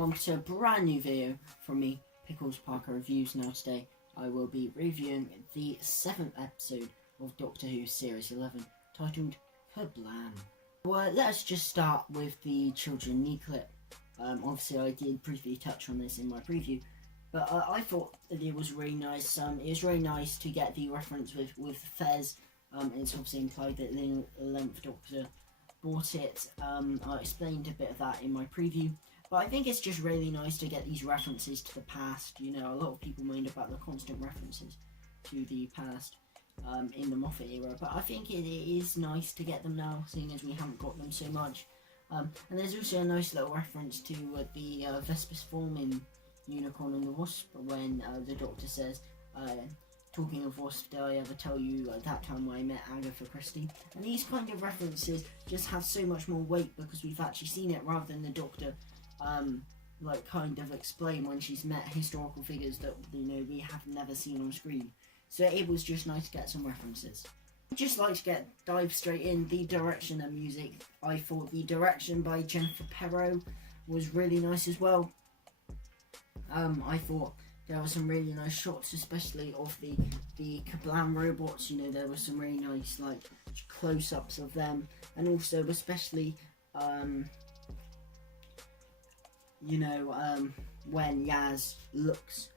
welcome to a brand new video from me, Pickles Parker Reviews. Now today I will be reviewing the 7th episode of Doctor Who Series 11, titled Kerblam. Well, let's just start with the Children Need clip. Obviously I did briefly touch on this in my preview, but I thought that it was really nice. It was really nice to get the reference with Fez. It's obviously implied that the 11th Doctor bought it. I explained a bit of that in my preview, but I think it's just really nice to get these references to the past. You know, a lot of people moaned about the constant references to the past in the Moffat era, but I think it is nice to get them now, seeing as we haven't got them so much. And there's also a nice little reference to the Vespers form in Unicorn and the Wasp, when the Doctor says, talking of Wasp, did I ever tell you that time when I met Agatha Christie? And these kind of references just have so much more weight because we've actually seen it, rather than the Doctor like kind of explain when she's met historical figures that, you know, we have never seen on screen. So it was just nice to get some references. I'd just like to dive straight in. The direction and music, I thought the direction by Jennifer Perrow was really nice as well. I thought there were some really nice shots, especially of the Kerblam robots. You know, there were some really nice like close-ups of them, and also especially you know, when Yaz looks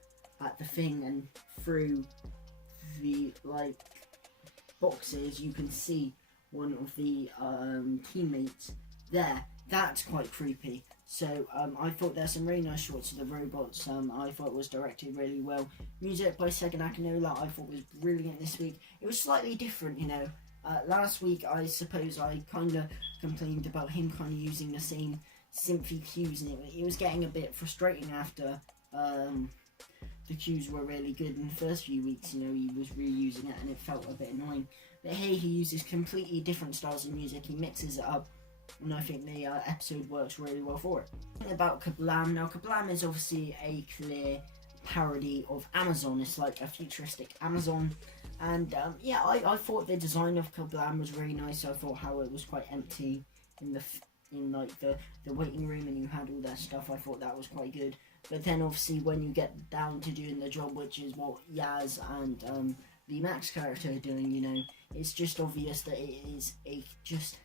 at the thing and through the like boxes you can see one of the teammates there. That's quite creepy. So I thought there's some really nice shots of the robots. I thought it was directed really well. Music by Segun Akinola I thought was brilliant this week. It was slightly different, you know. Last week I suppose I kind of complained about him kind of using the same synthy cues, and it was getting a bit frustrating after the cues were really good in the first few weeks. You know, he was reusing it and it felt a bit annoying. But here he uses completely different styles of music. He mixes it up, and I think the episode works really well for it. About Kerblam. Now, Kerblam is obviously a clear parody of Amazon. It's like a futuristic Amazon, and yeah, I thought the design of Kerblam was really nice. I thought how it was quite empty in like the waiting room, and you had all that stuff. I thought that was quite good. But then obviously when you get down to doing the job, which is what Yaz and the Max character are doing, you know, it's just obvious that it is just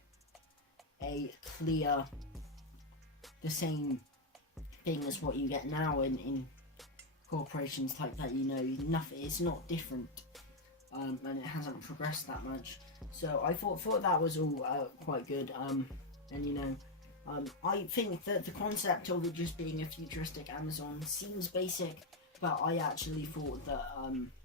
a clear, the same thing as what you get now in corporations type that, you know, nothing, it's not different, and it hasn't progressed that much. So I thought that was all quite good, and you know, I think that the concept of it just being a futuristic Amazon seems basic, but I actually thought that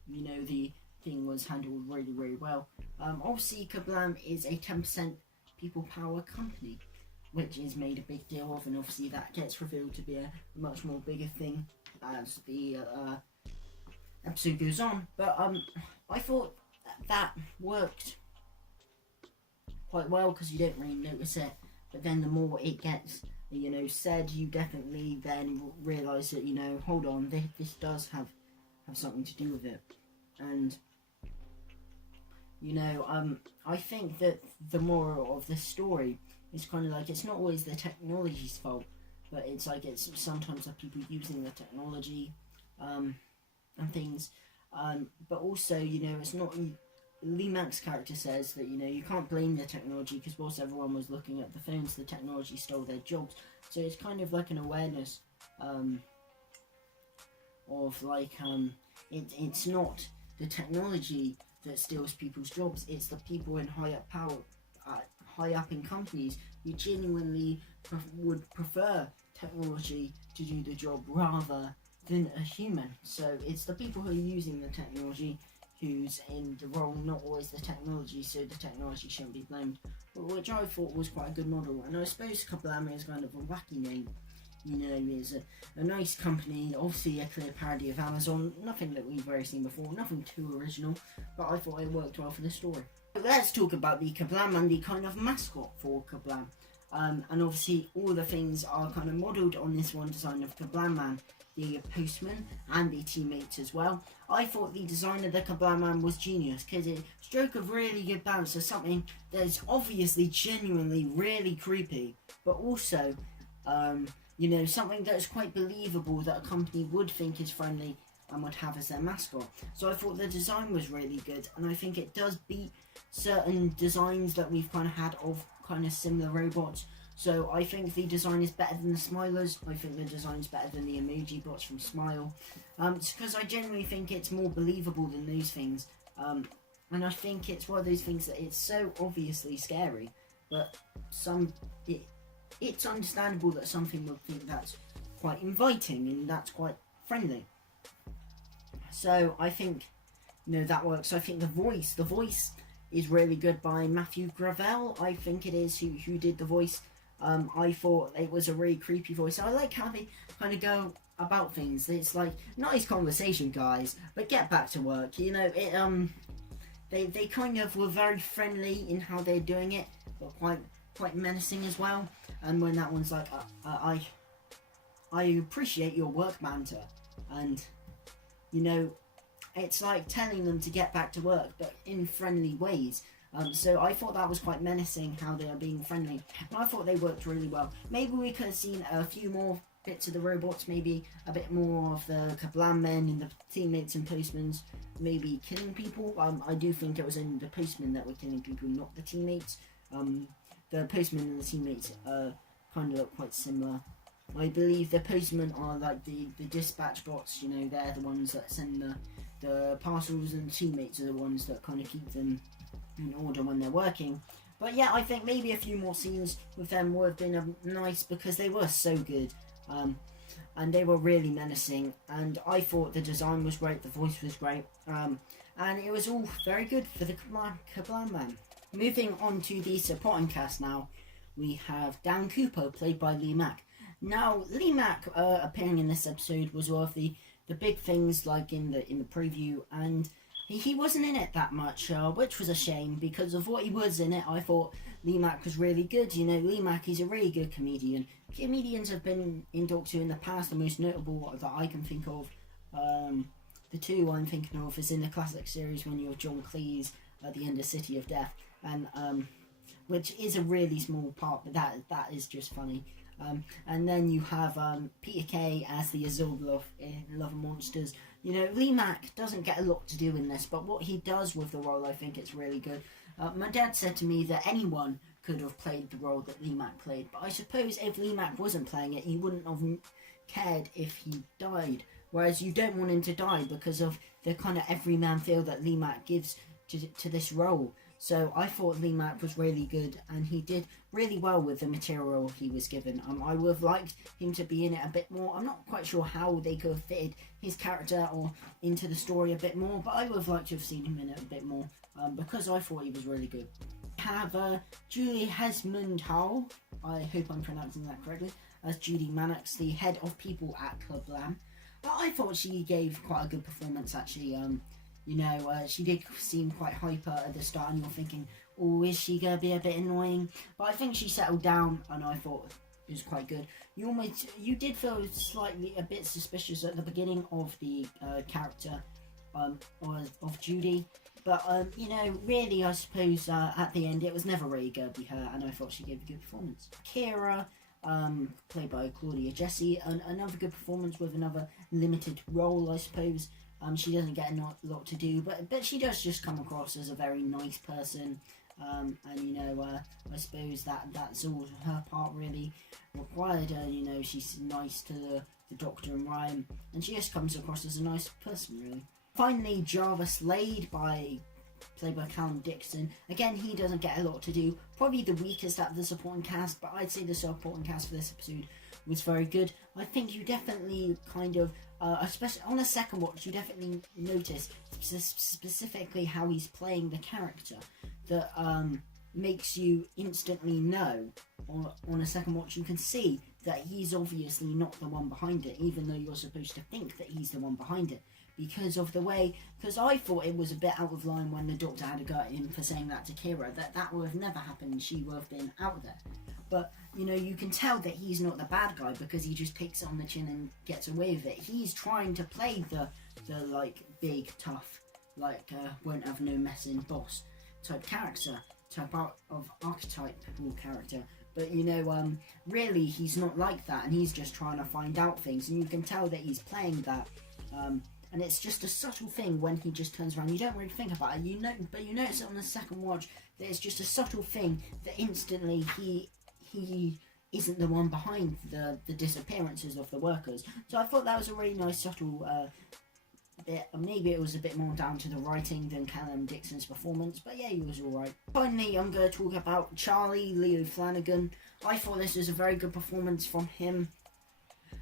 you know, the thing was handled really, really well. Obviously Kerblam is a 10% people power company, which is made a big deal of, and obviously that gets revealed to be a much more bigger thing as the episode goes on. But I thought that worked quite well because you don't really notice it, but then the more it gets, you know, said, you definitely then realise that, you know, hold on, this does have something to do with it. And you know, I think that the moral of this story is kind of like, it's not always the technology's fault, but it's like it's sometimes the people using the technology and things. But also, you know, it's not, Lee Mack's character says that, you know, you can't blame the technology because whilst everyone was looking at the phones, the technology stole their jobs. So it's kind of like an awareness of like, it's not the technology that steals people's jobs, it's the people in high up power, high up in companies who genuinely would prefer technology to do the job rather than a human. So it's the people who are using the technology who's in the role, not always the technology, so the technology shouldn't be blamed, which I thought was quite a good model. And I suppose Kerblam is kind of a wacky name. You know, it's a nice company, obviously a clear parody of Amazon, nothing that we've already seen before, nothing too original, but I thought it worked well for the story. But let's talk about the Kerblam and the kind of mascot for Kerblam. And obviously all the things are kind of modelled on this one design of Kerblam Man, the postman and the teammates as well. I thought the design of the Kerblam Man was genius because it struck a really good balance of something that is obviously genuinely really creepy, but also You know, something that is quite believable that a company would think is friendly and would have as their mascot. So I thought the design was really good, and I think it does beat certain designs that we've kind of had of kind of similar robots. So I think the design is better than the Smilers. I think the design is better than the emoji bots from Smile. It's because I genuinely think it's more believable than those things. And I think it's one of those things that it's so obviously scary, but it's understandable that something would think that's quite inviting and that's quite friendly. So I think, you know, that works. I think the voice is really good by Matthew Gravel. I think it is who did the voice. I thought it was a really creepy voice. I like how they kind of go about things. It's like, nice conversation, guys, but get back to work. You know, they kind of were very friendly in how they're doing it, but quite menacing as well. And when that one's like, I appreciate your work banter, and you know, it's like telling them to get back to work, but in friendly ways. So I thought that was quite menacing, how they are being friendly, and I thought they worked really well. Maybe we could have seen a few more bits of the robots, maybe a bit more of the Kerblam men and the teammates and postmen, maybe killing people. I do think it was in the postmen that were killing people, not the teammates. The postmen and the teammates kind of look quite similar. I believe the postmen are like the dispatch bots, you know, they're the ones that send the parcels, and the teammates are the ones that kind of keep them in order when they're working. But yeah, I think maybe a few more scenes with them would have been nice, because they were so good, and they were really menacing, and I thought the design was great, the voice was great, and it was all very good for the Kerblam man. Moving on to the supporting cast now, we have Dan Cooper, played by Lee Mack. Now, Lee Mack appearing in this episode was one of the big things, like in the preview, and he wasn't in it that much, which was a shame, because of what he was in it. I thought Lee Mack was really good. You know, Lee Mack is a really good comedian. Comedians have been in Doctor Who in the past. The most notable that I can think of, the two I'm thinking of, is in the classic series when you're John Cleese at the end of City of Death, and which is a really small part, but that is just funny. And then you have Peter Kay as the Azulbluff in Love and Monsters. You know, Lee Mack doesn't get a lot to do in this, but what he does with the role, I think it's really good. My dad said to me that anyone could have played the role that Lee Mack played, but I suppose if Lee Mack wasn't playing it, he wouldn't have cared if he died. Whereas you don't want him to die because of the kind of everyman feel that Lee Mack gives to this role. So I thought Lee Mack was really good, and he did really well with the material he was given. I would have liked him to be in it a bit more. I'm not quite sure how they could have fitted his character or into the story a bit more, but I would have liked to have seen him in it a bit more, because I thought he was really good. We have Julie Hesmond-Howell, I hope I'm pronouncing that correctly, as Judy Mannix, the head of people at Kerblam. But I thought she gave quite a good performance, actually. You know, she did seem quite hyper at the start, and you're thinking, oh, is she going to be a bit annoying? But I think she settled down, and I thought it was quite good. You did feel slightly a bit suspicious at the beginning of the character of Judy. But, you know, really, I suppose at the end, it was never really going to be her, and I thought she gave a good performance. Kira, played by Claudia Jessie, another good performance with another limited role, I suppose. She doesn't get a lot to do, but she does just come across as a very nice person, and you know, I suppose that's all her part really required. You know, she's nice to the Doctor and Ryan, and she just comes across as a nice person, really. Finally, Jarvis Slade, played by Callum Dixon. Again, he doesn't get a lot to do. Probably the weakest out of the supporting cast, but I'd say the supporting cast for this episode was very good. I think you definitely kind of, especially on a second watch, you definitely notice specifically how he's playing the character that makes you instantly know. On a second watch, you can see that he's obviously not the one behind it, even though you're supposed to think that he's the one behind it. Because of the way, because I thought it was a bit out of line when the Doctor had a go at him for saying that to Kira, that would have never happened, she would have been out there. But, you know, you can tell that he's not the bad guy because he just takes it on the chin and gets away with it. He's trying to play the like, big, tough, like, won't have no messing boss type character, type of archetypal character. But really he's not like that, and he's just trying to find out things, and you can tell that he's playing that. And it's just a subtle thing when he just turns around. You don't really think about it, but you notice it on the second watch that it's just a subtle thing that instantly he isn't the one behind the disappearances of the workers. So I thought that was a really nice subtle bit. Maybe it was a bit more down to the writing than Callum Dixon's performance, but yeah, he was alright. Finally, I'm going to talk about Charlie, Leo Flanagan. I thought this was a very good performance from him.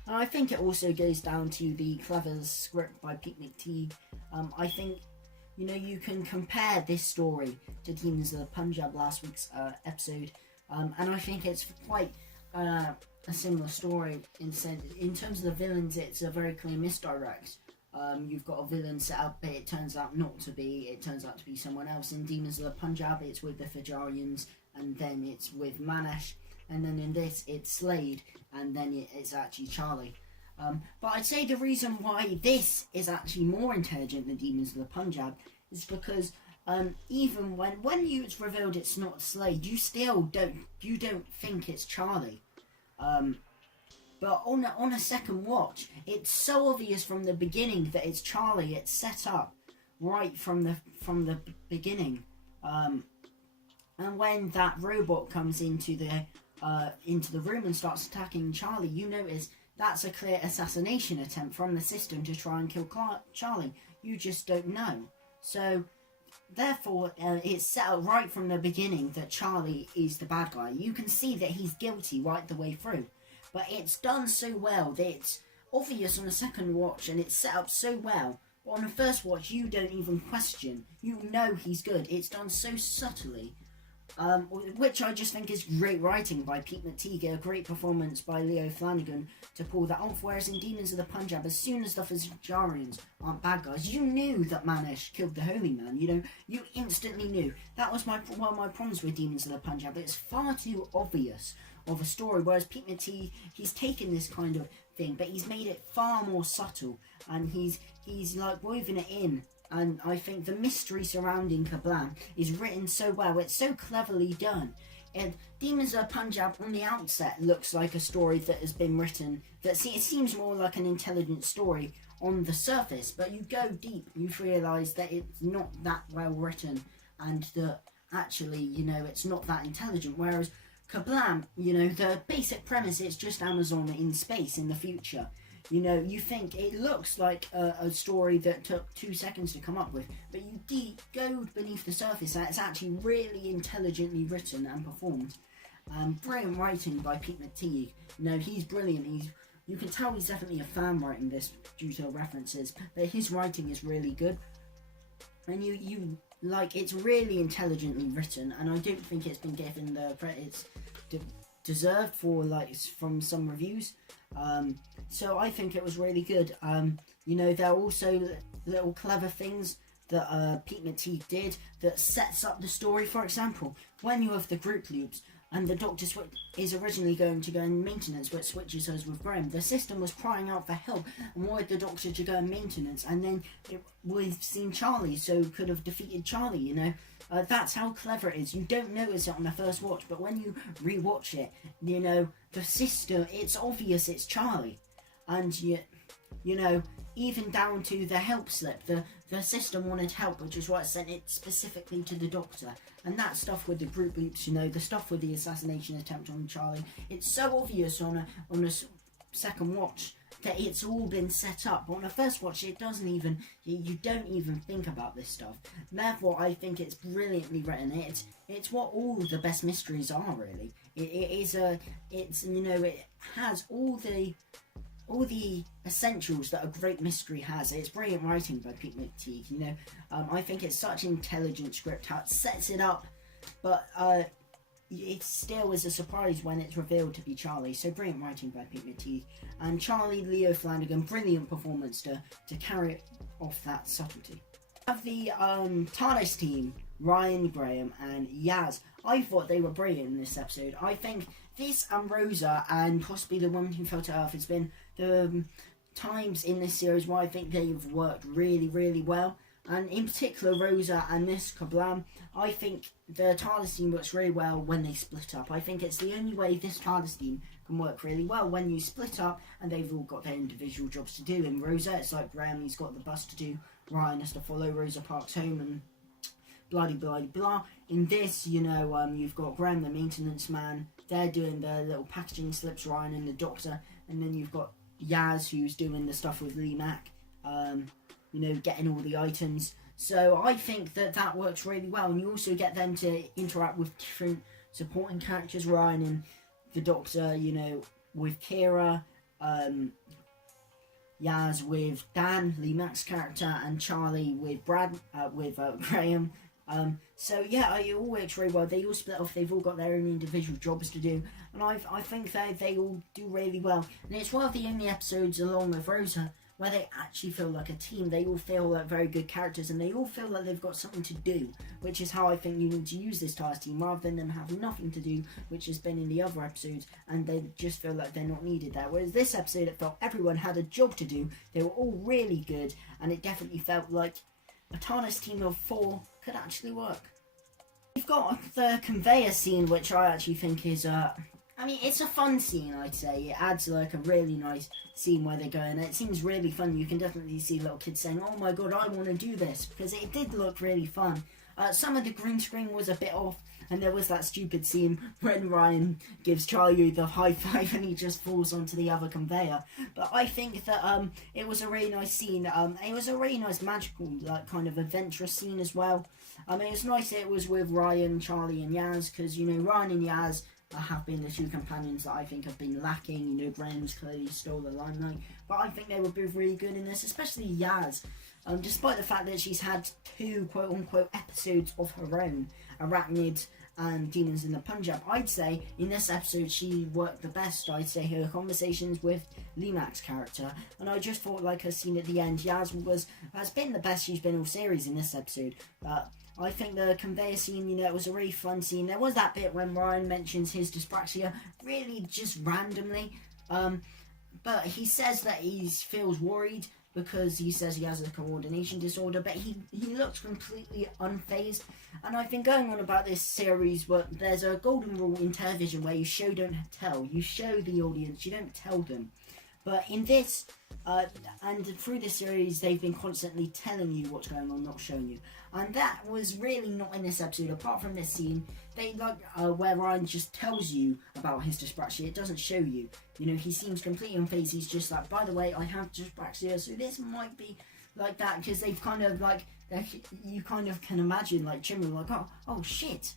And I think it also goes down to the clever script by Pete McTeague. I think, you can compare this story to Demons of the Punjab last week's episode. And I think it's quite a similar story in terms of the villains. It's a very clear misdirect. You've got a villain set up, but it turns out not to be. It turns out to be someone else. In Demons of the Punjab, it's with the Fajarians, and then it's with Manesh. And then in this, it's Slade, and then it's actually Charlie. But I'd say the reason why this is actually more intelligent than Demons of the Punjab is because even when it's revealed it's not Slade, you still don't think it's Charlie. But on a second watch, it's so obvious from the beginning that it's Charlie. It's set up right from the beginning. And when that robot comes into the room and starts attacking Charlie, you notice that's a clear assassination attempt from the system to try and kill Charlie. You just don't know. So, therefore, it's set up right from the beginning that Charlie is the bad guy. You can see that he's guilty right the way through. But it's done so well that it's obvious on the second watch, and it's set up so well. But on the first watch, you don't even question. You know he's good. It's done so subtly. Which I just think is great writing by Pete McTeague, a great performance by Leo Flanagan to pull that off. Whereas in Demons of the Punjab, as soon as the Fajarians aren't bad guys, you knew that Manesh killed the holy man. You instantly knew. That was one of my problems with Demons of the Punjab. It's far too obvious of a story, whereas Pete McTeague, he's taken this kind of thing, but he's made it far more subtle, and he's like woven it in. And I think the mystery surrounding Kerblam is written so well. It's so cleverly done. And Demons of Punjab on the outset looks like a story that has been written. It seems more like an intelligent story on the surface. But you go deep, you realise that it's not that well written. And that actually, it's not that intelligent. Whereas Kerblam, the basic premise is just Amazon in space in the future. You think it looks like a story that took 2 seconds to come up with, but you go beneath the surface and it's actually really intelligently written and performed. Brilliant writing by Pete McTeague. He's brilliant. You can tell he's definitely a fan writing this due to references, but his writing is really good. And it's really intelligently written, and I don't think it's been given the credits deserved from some reviews. So I think it was really good. There are also little clever things that Pete McTeague did that sets up the story. For example, when you have the group loops and the Doctor is originally going to go in maintenance, but switches us with Graham, the system was crying out for help and wanted the Doctor to go in maintenance, and then we've seen Charlie, so could have defeated Charlie, That's how clever it is. You don't notice it on the first watch, but when you rewatch it, the system, it's obvious it's Charlie. And, even down to the help slip, the system wanted help, which is why it sent it specifically to the Doctor. And that stuff with the group loops, the stuff with the assassination attempt on Charlie, it's so obvious on a second watch that it's all been set up. But on the first watch, it doesn't even, you don't even think about this stuff. Therefore, I think it's brilliantly written. It's what all the best mysteries are, really. It has all the essentials that a great mystery has. It's brilliant writing by Pete McTeague. I think it's such an intelligent script, how it sets it up, but it still is a surprise when it's revealed to be Charlie. So brilliant writing by Pete McTeague. And Charlie, Leo Flanagan, brilliant performance to carry off that subtlety. Of the TARDIS team, Ryan, Graham and Yaz, I thought they were brilliant in this episode. I think this and Rosa and possibly the Woman Who Fell to Earth has been the times in this series where I think they've worked really, really well. and in particular Rosa and this Kerblam, I think the TARDIS team works really well when they split up. I think it's the only way this TARDIS team can work really well, when you split up and they've all got their individual jobs to do. In Rosa, it's like Graham, he's got the bus to do, Ryan has to follow, Rosa parks home, and blah. In this, you've got Graham, the maintenance man, they're doing the little packaging slips, Ryan and the doctor, and then you've got Yaz, who's doing the stuff with Lee Mack, getting all the items. So I think that works really well, and you also get them to interact with different supporting characters, Ryan and the Doctor, with Kira, Yaz with Dan, Lee Mack's character, and Charlie with Graham. So yeah, it all works very well. They all split off, they've all got their own individual jobs to do, and I think they all do really well. And it's one of the only episodes, along with Rosa, where they actually feel like a team. They all feel like very good characters, and they all feel like they've got something to do, which is how I think you need to use this TARDIS team, rather than them have nothing to do, which has been in the other episodes, and they just feel like they're not needed there. Whereas this episode, it felt everyone had a job to do, they were all really good, and it definitely felt like a TARDIS team of 4 could actually work. We've got the conveyor scene, which I actually think is it's a fun scene, I'd say. It adds like a really nice scene where they go, and it seems really fun. You can definitely see little kids saying, "Oh my god, I want to do this," because it did look really fun. Some of the green screen was a bit off, and there was that stupid scene when Ryan gives Charlie the high five and he just falls onto the other conveyor. But I think that it was a really nice scene. It was a really nice magical, kind of adventurous scene as well. It was nice it was with Ryan, Charlie and Yaz, because Ryan and Yaz have been the 2 companions that I think have been lacking. Graham's clearly stole the limelight, but I think they were both really good in this, especially Yaz. Despite the fact that she's had 2 quote-unquote episodes of her own, Arachnids and Demons in the Punjab, I'd say in this episode she worked the best. I'd say her conversations with Lee Mack's character, and I just thought her scene at the end, Yaz has been the best she's been all series in this episode. I think the conveyor scene, it was a really fun scene. There was that bit when Ryan mentions his dyspraxia, really just randomly. But he says that he feels worried because he says he has a coordination disorder, but he looks completely unfazed. And I've been going on about this series, but there's a golden rule in television where you show, don't tell. You show the audience, you don't tell them. But in this, and through this series, they've been constantly telling you what's going on, not showing you. And that was really not in this episode. Apart from this scene, they where Ryan just tells you about his dyspraxia. It doesn't show you. He seems completely unfazed. He's just like, by the way, I have dyspraxia, so this might be like that, because they've kind of you kind of can imagine Chimney oh shit,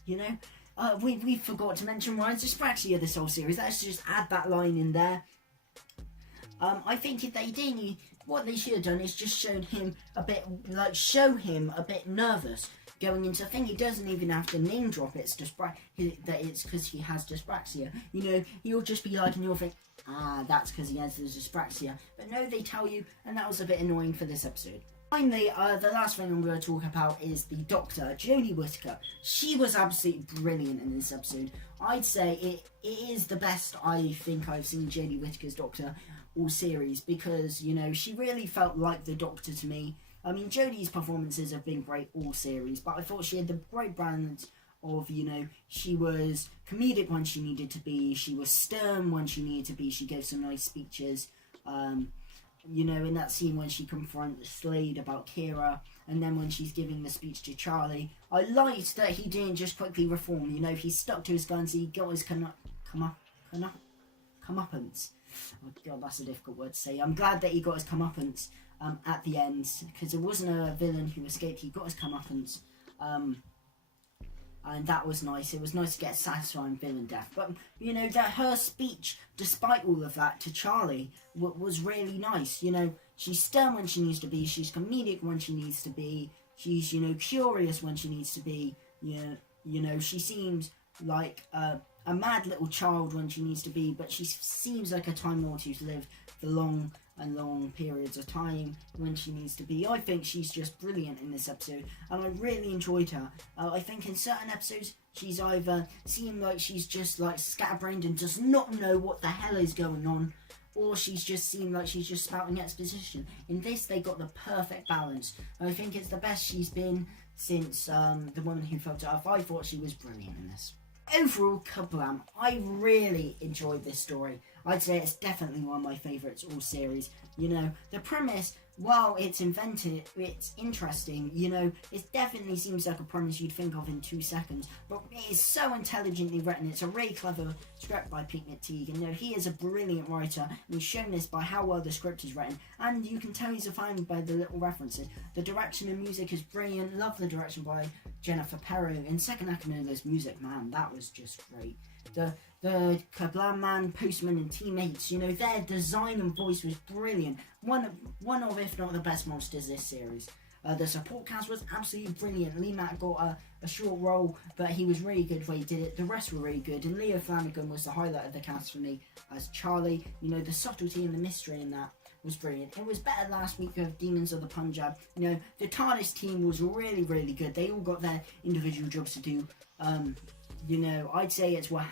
we forgot to mention Ryan's dyspraxia this whole series. Let's just add that line in there. I think if they didn't, what they should have done is just show him a bit nervous going into a thing. He doesn't even have to name drop that it's because he has dyspraxia. He'll just be and you'll think, that's because he has the dyspraxia. But no, they tell you, and that was a bit annoying for this episode. Finally, the last thing I'm going to talk about is the Doctor, Jodie Whittaker. She was absolutely brilliant in this episode. I'd say it is the best I think I've seen Jodie Whittaker's Doctor all series, because she really felt like the Doctor to me. Jodie's performances have been great all series, but I thought she had the great balance of she was comedic when she needed to be, she was stern when she needed to be, she gave some nice speeches, in that scene when she confronts Slade about Kira, and then when she's giving the speech to Charlie. I liked that he didn't just quickly reform. He stuck to his guns, he got his comeuppance. Oh god, that's a difficult word to say. I'm glad that he got his comeuppance at the end, because it wasn't a villain who escaped, he got his comeuppance. And that was nice. It was nice to get a satisfying villain death. But, that her speech, despite all of that, to Charlie, was really nice. She's stern when she needs to be, she's comedic when she needs to be, she's, curious when she needs to be, she seems like a mad little child when she needs to be, but she seems like a Time Lord who's lived for long periods of time when she needs to be. I think she's just brilliant in this episode, and I really enjoyed her. I think in certain episodes she's either seemed like she's just scatterbrained and does not know what the hell is going on, or she's just seemed like she's just spouting exposition. In this, they got the perfect balance. I think it's the best she's been since The Woman Who Fell to Earth. I thought she was brilliant in this. Overall, Kerblam, I really enjoyed this story. I'd say it's definitely one of my favourites all series. You know, the premise, while it's inventive, it's interesting, you know, it definitely seems like a premise you'd think of in 2 seconds, but it is so intelligently written. It's a really clever script by Pete Teague, and you know, he is a brilliant writer, and he's shown this by how well the script is written, and you can tell he's a fan by the little references. The direction and music is brilliant. Love the direction by Jennifer Perro. In second Akinola's music, man, that was just great. The Kerblam Man, Postman and teammates, you know, their design and voice was brilliant. One of, if not the best monsters this series. The support cast was absolutely brilliant. Lee Mack got a short role, but he was really good when he did it. The rest were really good, and Leo Flanagan was the highlight of the cast for me as Charlie. You know, the subtlety and the mystery in that was brilliant. It was better last week of Demons of the Punjab. You know, the TARDIS team was really, really good. They all got their individual jobs to do. You know, I'd say it's one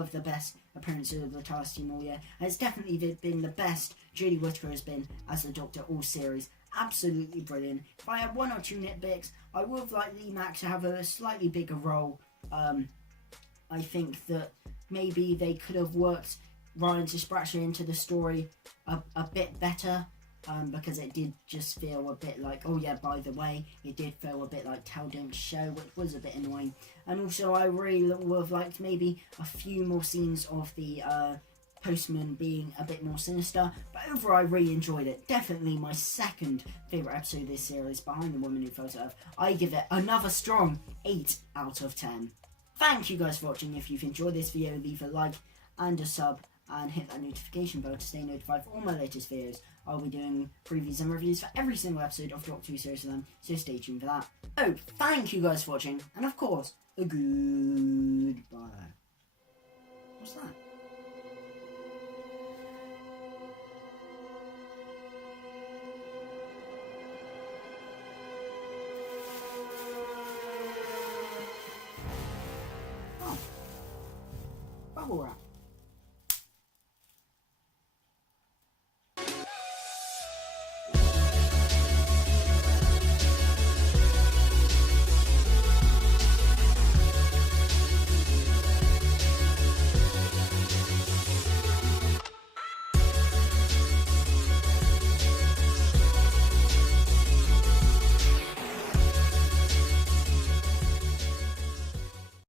of the best appearances of the TARDIS team all year. And it's definitely been the best Jodie Whittaker has been as the Doctor all series. Absolutely brilliant. If I had 1 or 2 nitpicks, I would have liked Lee Mack to have a slightly bigger role. I think that maybe they could have worked Ryan Tisprachia into the story a bit better. Because it did just feel a bit like, oh yeah, by the way, it did feel a bit like Tell Don't Show, which was a bit annoying. And also I really would have liked maybe a few more scenes of the Postman being a bit more sinister. But overall, I really enjoyed it. Definitely my second favourite episode of this series, behind The Woman Who Fell to Earth. I give it another strong 8 out of 10. Thank you guys for watching. If you've enjoyed this video, leave a like and a sub, and hit that notification bell to stay notified for all my latest videos. I'll be doing previews and reviews for every single episode of Doctor Who series for them, so stay tuned for that. Oh, thank you guys for watching, and of course, a goodbye. What's that?